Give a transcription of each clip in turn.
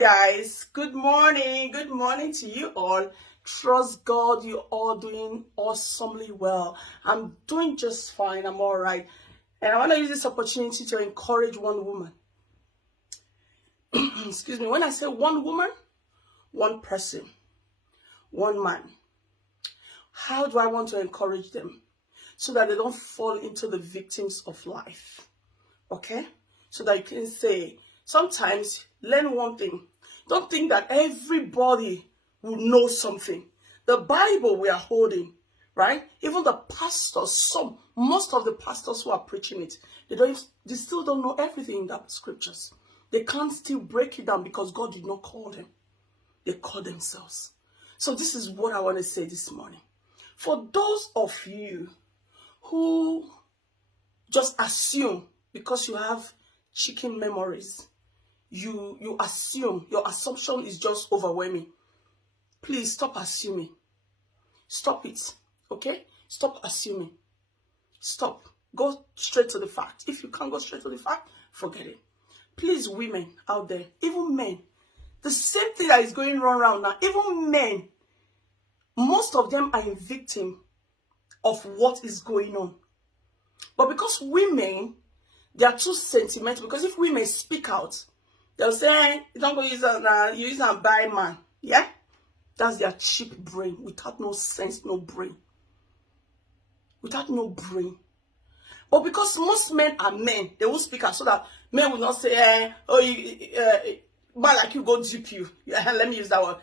Guys, good morning to you all. Trust God, you're all doing awesomely well. I'm doing just fine. I'm all right, and I want to use this opportunity to encourage one woman. Excuse me. When I say one woman, one person, one man, how do I want to encourage them so that they don't fall into the victims of life? Okay, so that you can say, sometimes learn one thing. Don't think that everybody will know something. The Bible we are holding, right? Even the pastors, most of the pastors who are preaching it, they still don't know everything in that scriptures. They can't still break it down because God did not call them. They call themselves. So this is what I want to say this morning. For those of you who just assume because you have chicken memories, you assume, your assumption is just overwhelming. Please stop assuming. Stop it. Okay? Stop assuming. Stop. Go straight to the fact. If you can't go straight to the fact, forget it. Please, women out there, even men, the same thing that is going on around now, even men, most of them are a victim of what is going on. But because women, they are too sentimental, because if women speak out, they'll say, you don't go use it now, you use it and buy man. Yeah? That's their cheap brain, without no sense, no brain. Without no brain. But because most men are men, they will speak out so that men will not say, man like you go dupe you. Yeah, let me use that one.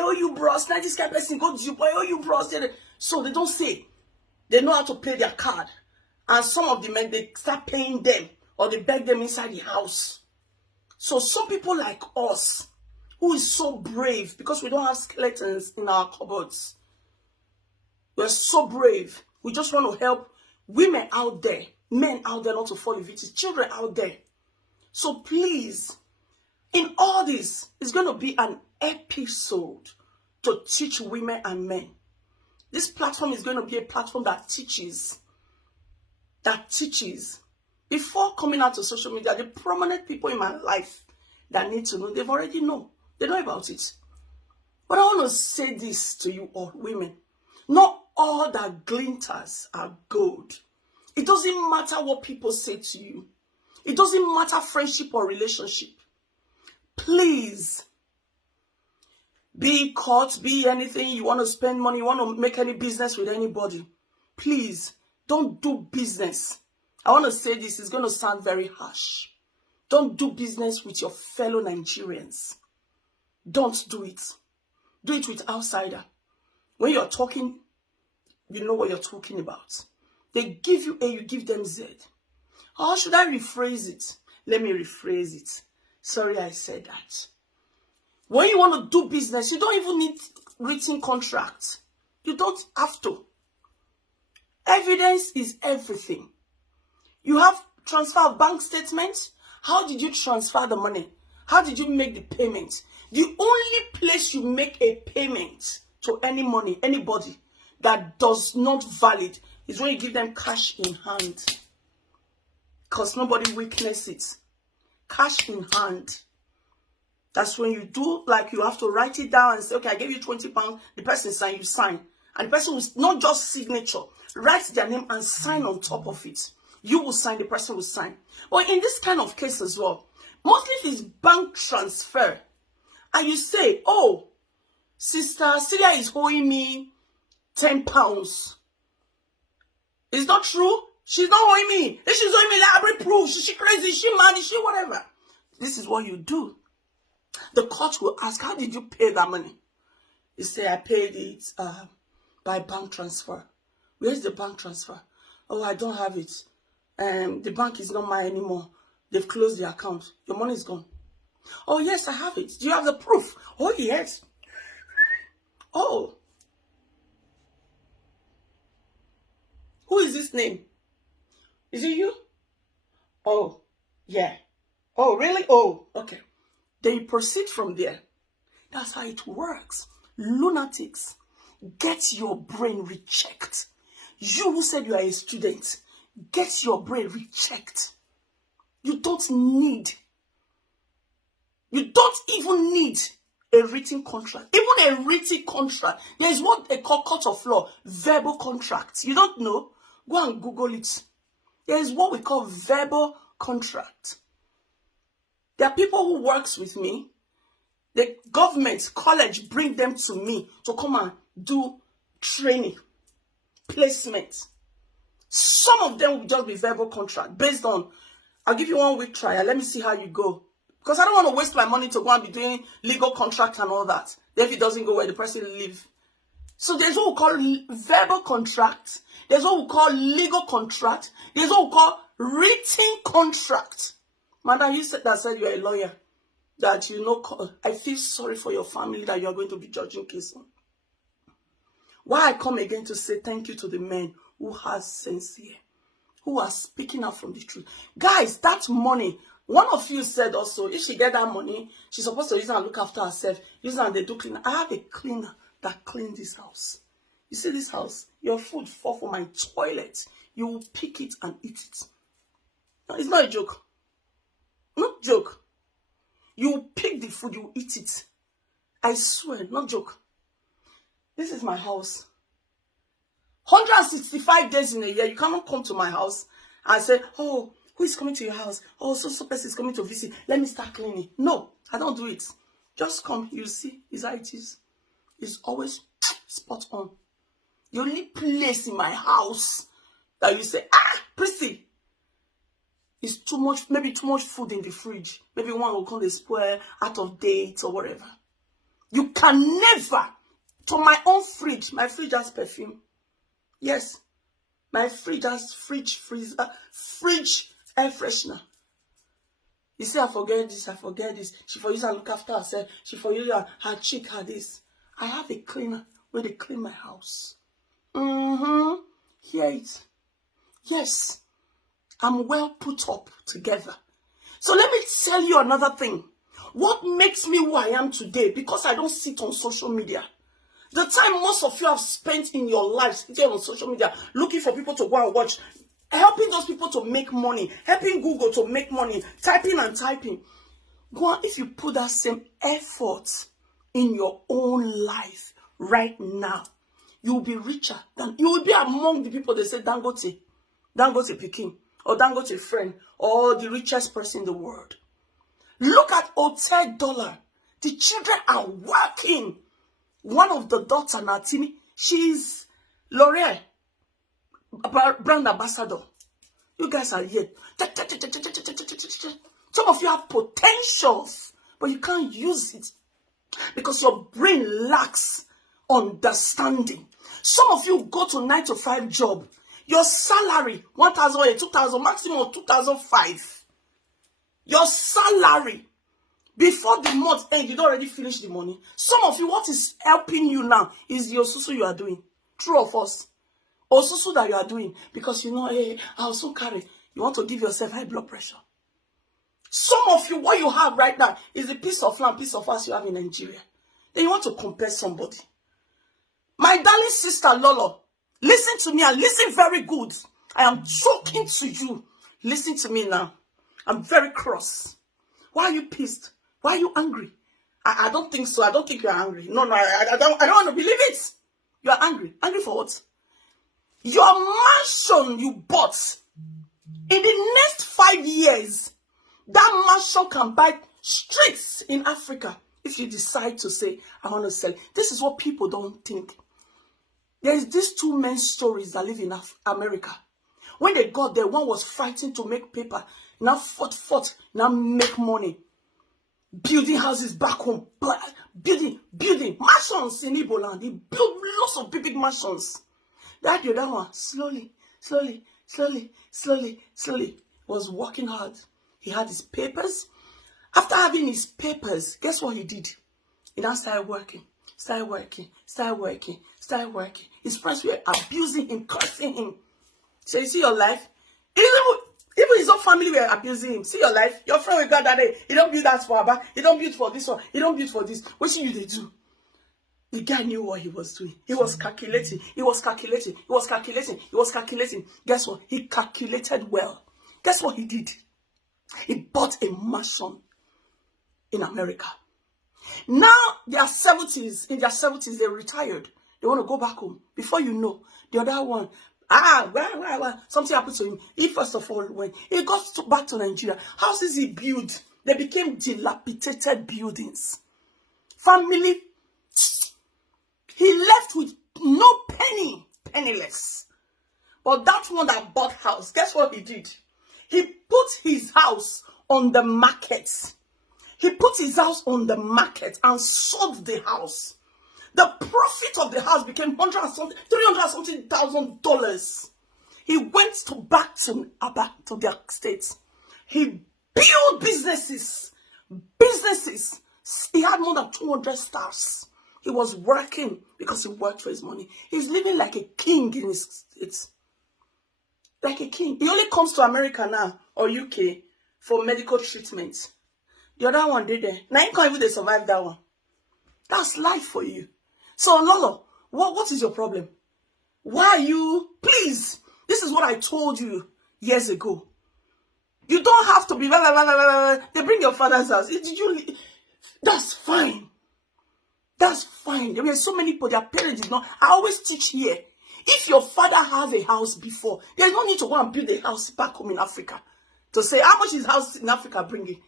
You bros, now this kind of person go dupe, you bros. So they don't say. They know how to play their card. And some of the men, they start paying them or they beg them inside the house. So some people like us, who is so brave, because we don't have skeletons in our cupboards. We're so brave. We just want to help women out there, men out there not to fall in victims, children out there. So please, in all this, it's going to be an episode to teach women and men. This platform is going to be a platform that teaches. Before coming out to social media, the prominent people in my life that need to know, they've already know. They know about it. But I want to say this to you all, women. Not all that glitters are gold. It doesn't matter what people say to you. It doesn't matter friendship or relationship. Please, be caught, be anything, you want to spend money, you want to make any business with anybody. Please, don't do business. I want to say this, it's going to sound very harsh. Don't do business with your fellow Nigerians. Don't do it. Do it with outsider. When you're talking, you know what you're talking about. They give you A, you give them Z. Or should I rephrase it? Let me rephrase it. Sorry I said that. When you want to do business, you don't even need written contracts. You don't have to. Evidence is everything. You have transfer of bank statements. How did you transfer the money? How did you make the payment? The only place you make a payment to any money, anybody, that does not valid is when you give them cash in hand. Because nobody witness it. Cash in hand. That's when you do, like you have to write it down and say, okay, I gave you 20 pounds. The person sign, you sign. And the person will not just signature, write their name and sign on top of it. You will sign, the person will sign. But in this kind of case as well, mostly if it's bank transfer, and you say, oh, Sister Syria is owing me 10 pounds. It's not true. She's not owing me. If she's owing me, library proof. Is she crazy? Is she mad? Is she whatever? This is what you do. The court will ask, how did you pay that money? You say, I paid it by bank transfer. Where's the bank transfer? Oh, I don't have it. The bank is not mine anymore. They've closed the account. Your money is gone. Oh, yes, I have it. Do you have the proof? Oh, yes. Oh. Who is this name? Is it you? Oh, yeah. Oh, really? Oh, okay. Then you proceed from there. That's how it works. Lunatics, get your brain rechecked. You who said you are a student, get your brain rechecked. You don't need You don't even need a written contract. Even a written contract. There is what they call court of law, verbal contract. You don't know? Go and Google it. There is what we call verbal contract. There are people who works with me. The government, college, bring them to me to come and do training, placement. Some of them will just be verbal contract based on, I'll give you 1 week trial. Let me see how you go. Because I don't want to waste my money to go and be doing legal contract and all that. Then if it doesn't go where the person live. So there's what we call verbal contract. There's what we call legal contract. There's what we call written contract. Madam, you said you're a lawyer. That you know, I feel sorry for your family that you are going to be judging case on. Why I come again to say thank you to the men who has sense here, who are speaking out from the truth. Guys, that money, one of you said also, if she get that money, she's supposed to use it and look after herself. Use it and they do clean. I have a cleaner that cleans this house. You see this house? Your food fall for my toilet. You will pick it and eat it. No, it's not a joke. Not joke. You pick the food, you eat it. I swear, not joke. This is my house. 165 days in a year, you cannot come to my house and say, oh, who is coming to your house? Oh, so person is coming to visit. Let me start cleaning. No, I don't do it. Just come, you see, is how it is. It's always spot on. The only place in my house that you say, Prissy, it's too much, maybe too much food in the fridge. Maybe one will come to spoil, out of date or whatever. You can never, to my own fridge, my fridge has perfume. Yes, my fridge has fridge air freshener. You see, I forget this, I forget this. She for use and look after herself. She for use her chick, her this. I have a cleaner where they clean my house. Hear it. Yes. I'm well put up together. So let me tell you another thing. What makes me who I am today, because I don't sit on social media. The time most of you have spent in your lives sitting on social media, looking for people to go and watch, helping those people to make money, helping Google to make money, typing and typing. Go on, if you put that same effort in your own life right now, you will be richer than, you will be among the people that say Dangote Peking, or Dangote friend, or the richest person in the world. Look at Hotel Dollar. The children are working. One of the daughters, Natini, she's L'Oreal brand ambassador. You guys are here. Some of you have potentials, but you can't use it because your brain lacks understanding. Some of you go to 9 to 5 job. Your salary, 1,000, 2,000, maximum 2,005. Your salary, before the month end, you don't already finish the money. Some of you, what is helping you now is the osusu you are doing. True of us. Osusu that you are doing. Because you know, hey, I also carry. You want to give yourself high blood pressure. Some of you, what you have right now is the piece of land, piece of house you have in Nigeria. Then you want to compare somebody. My darling sister Lolo, listen to me and listen very good. I am talking to you. Listen to me now. I'm very cross. Why are you pissed? Why are you angry? I don't think so. I don't think you're angry. No, I don't want to believe it. You're angry. Angry for what? Your mansion you bought, in the next 5 years, that mansion can buy streets in Africa if you decide to say, I want to sell. This is what people don't think. There is these 2 men stories that live in America. When they got there, one was fighting to make paper. Now fought, now make money. Building houses back home. Building mansions in Igbo land. He built lots of big mansions. That the other one, slowly, was working hard. He had his papers. After having his papers, guess what he did? He now started working. His friends were abusing him, cursing him. So you see your life? Even his own family were abusing him. See your life? Your friend will go that day. He don't build that for Abba. He don't build for this one. He don't build for this. What should you do? The guy knew what he was doing. He was calculating. Guess what? He calculated well. Guess what he did? He bought a mansion in America. Now they are 70s. In their 70s, they retired. They want to go back home. Before you know, the other one, something happened to him. He first of all went. He got back to Nigeria. Houses he built, they became dilapidated buildings. Family, he left with no penny, penniless. But that one that bought house, guess what he did? He put his house on the market. He put his house on the market and sold the house. The profit of the house became $300,000. He went back to Abba, to their states. He built businesses. He had more than 200 stars. He was working because he worked for his money. He's living like a king in his states. Like a king. He only comes to America now or UK for medical treatment. The other one did there. Now you can't even survive that one. That's life for you. So Lolo, what is your problem? Why are you? Please, this is what I told you years ago. You don't have to be. They bring your father's house. That's fine. That's fine. There are so many people. Their parents did not. I always teach here. If your father has a house before, there's no need to go and build a house back home in Africa to say how much is house in Africa bringing.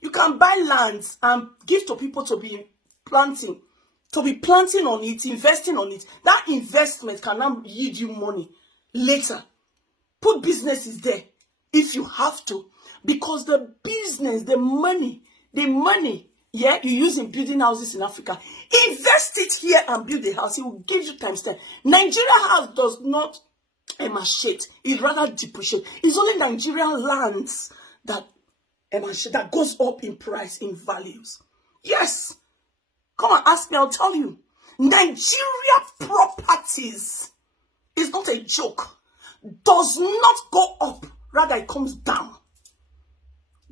You can buy lands and give to people to be planting on it, investing on it. That investment can now yield you money later. Put businesses there if you have to, because the business, the money, yeah, you use in building houses in Africa, invest it here and build a house. It will give you times 10. Nigeria house does not emaciate; it rather depreciate. It's only Nigerian lands that that goes up in price, in values. Yes. Come and ask me, I'll tell you. Nigeria properties is not a joke. Does not go up. Rather, it comes down.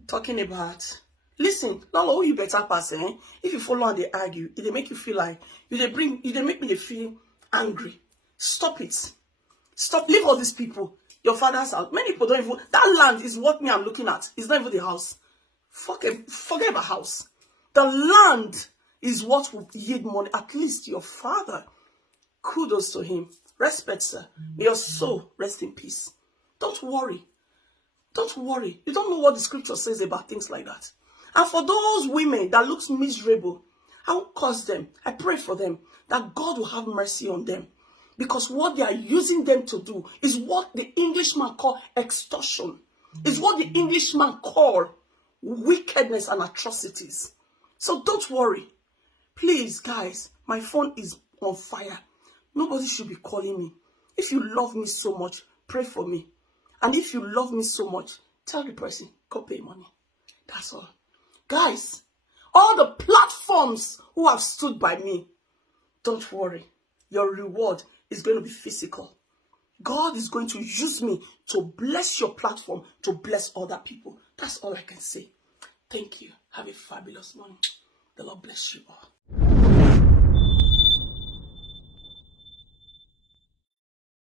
Talking about, listen, not all you better person. Eh? If you follow and they argue, it make you feel like, they make me feel angry. Stop it. Stop. Leave all these people. Your father's house. Many people don't even, that land is what me I'm looking at. It's not even the house. Forget about house. The land is what will yield money. At least your father. Kudos to him. Respect, sir. May your soul rest in peace. Don't worry. Don't worry. You don't know what the scripture says about things like that. And for those women that looks miserable, I will curse them. I pray for them that God will have mercy on them. Because what they are using them to do is what the Englishman call extortion. Is what the Englishman call wickedness and atrocities. So don't worry. Please, guys, my phone is on fire. Nobody should be calling me. If you love me so much, pray for me. And if you love me so much, tell the person, go pay money. That's all. Guys, all the platforms who have stood by me, don't worry. Your reward is going to be physical. God is going to use me to bless your platform, to bless other people. That's all I can say. Thank you. Have a fabulous morning. The Lord bless you all.